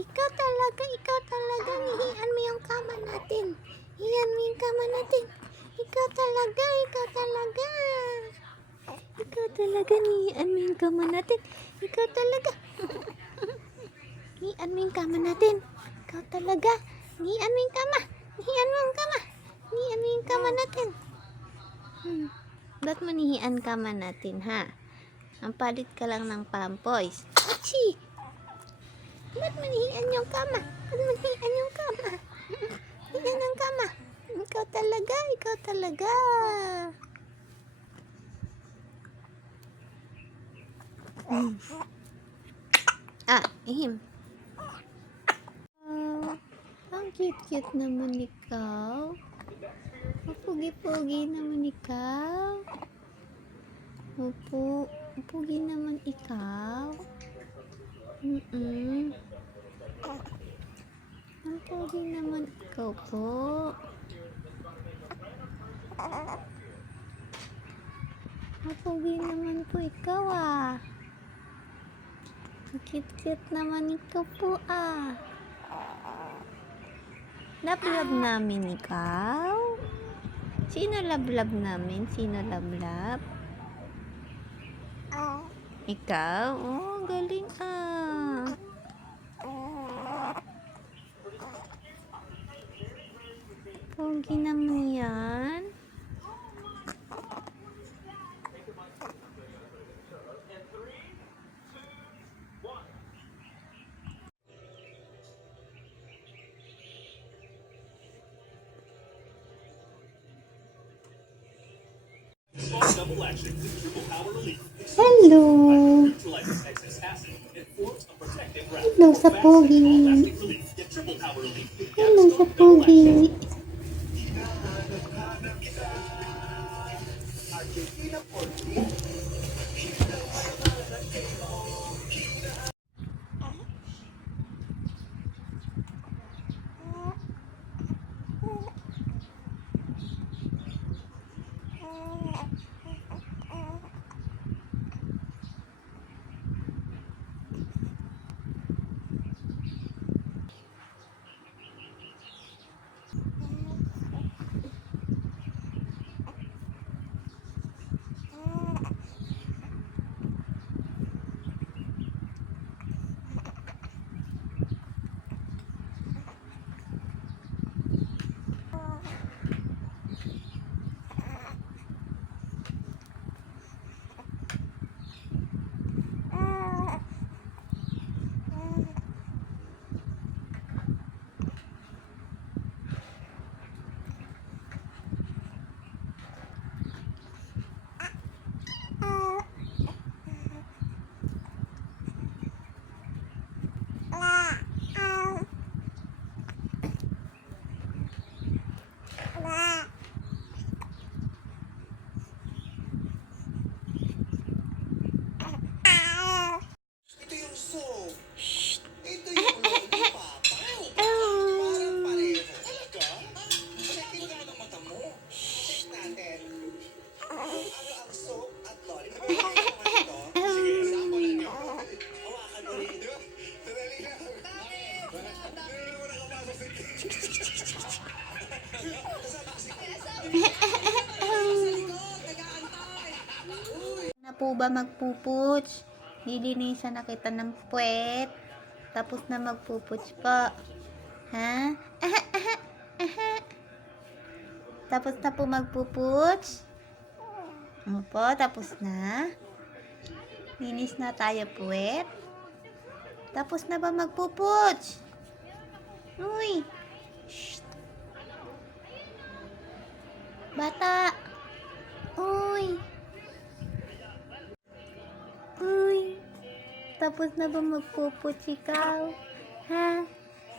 ikaw talaga, hihian mo yung kama natin. Hihian mo yung kama natin. Ikaw talaga. Ikaw talaga, hihian mo yung kama natin. Ikaw talaga. Hihian mo yung kama natin. Ikaw talaga. Hihian mo yung kama. Hihian mo yung kama. Hihian mo yung kama natin. Ba't manihian kama natin, ha? Ang palit ka lang ng pampoys. Achi! Ba't manihian yung kama? Ba't manihian yung kama? Hihian ang kama. Ikaw talaga. Ihim. Ang cute naman ikaw. Ang pugi-pugi naman ikaw. Opo, ang pugi naman ikaw. Ang pugi naman ikaw po. Ang pugi naman po ikaw, Ang cute naman ikaw po, Love namin ikaw. Sino love namin? Sino love? Ikaw? Oh, galing, Pogi naman yan. Hello. Hello sa pogi. Hello sa pogi. Na po ba magpuputs? Lilinisan na kita ng puwet. Tapos na magpuputs pa. Ha? Tapos na po magpuputs? Opo, tapos na. Linis na tayo puwet. Tapos na ba magpuputs? Uy! Shh. Bata! Uy! Tapos na ba magpuputs ikaw? Ha?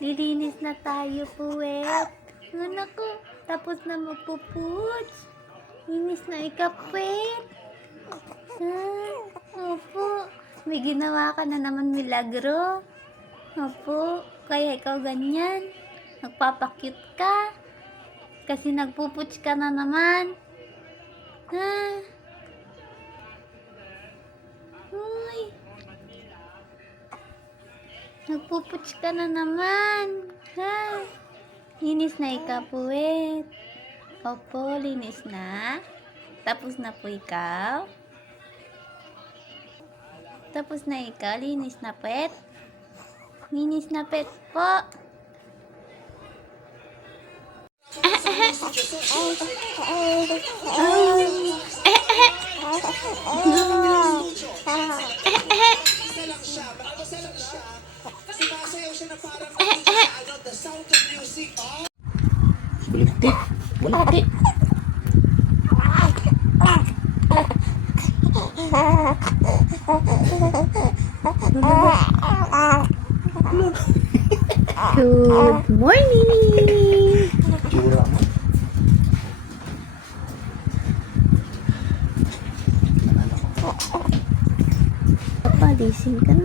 Lilinis na tayo puwet. Anak ko, tapos na magpuputs. Linis na ikaw puwet. Ha? Opo. May ginawa ka na naman milagro. Opo. Kaya ikaw ganyan. Nagpapakyut ka. Kasi nagpuputs ka na naman. Ha? Uy. Nagpuputs ka na naman. Ha? Linis na ikaw, puwet. Opo, linis na. Tapos na po ikaw. Tapos na ikaw, linis na pet. Linis na pet po. Buligti. Buligti. Good morning! Tsura mo. Palisin ka na.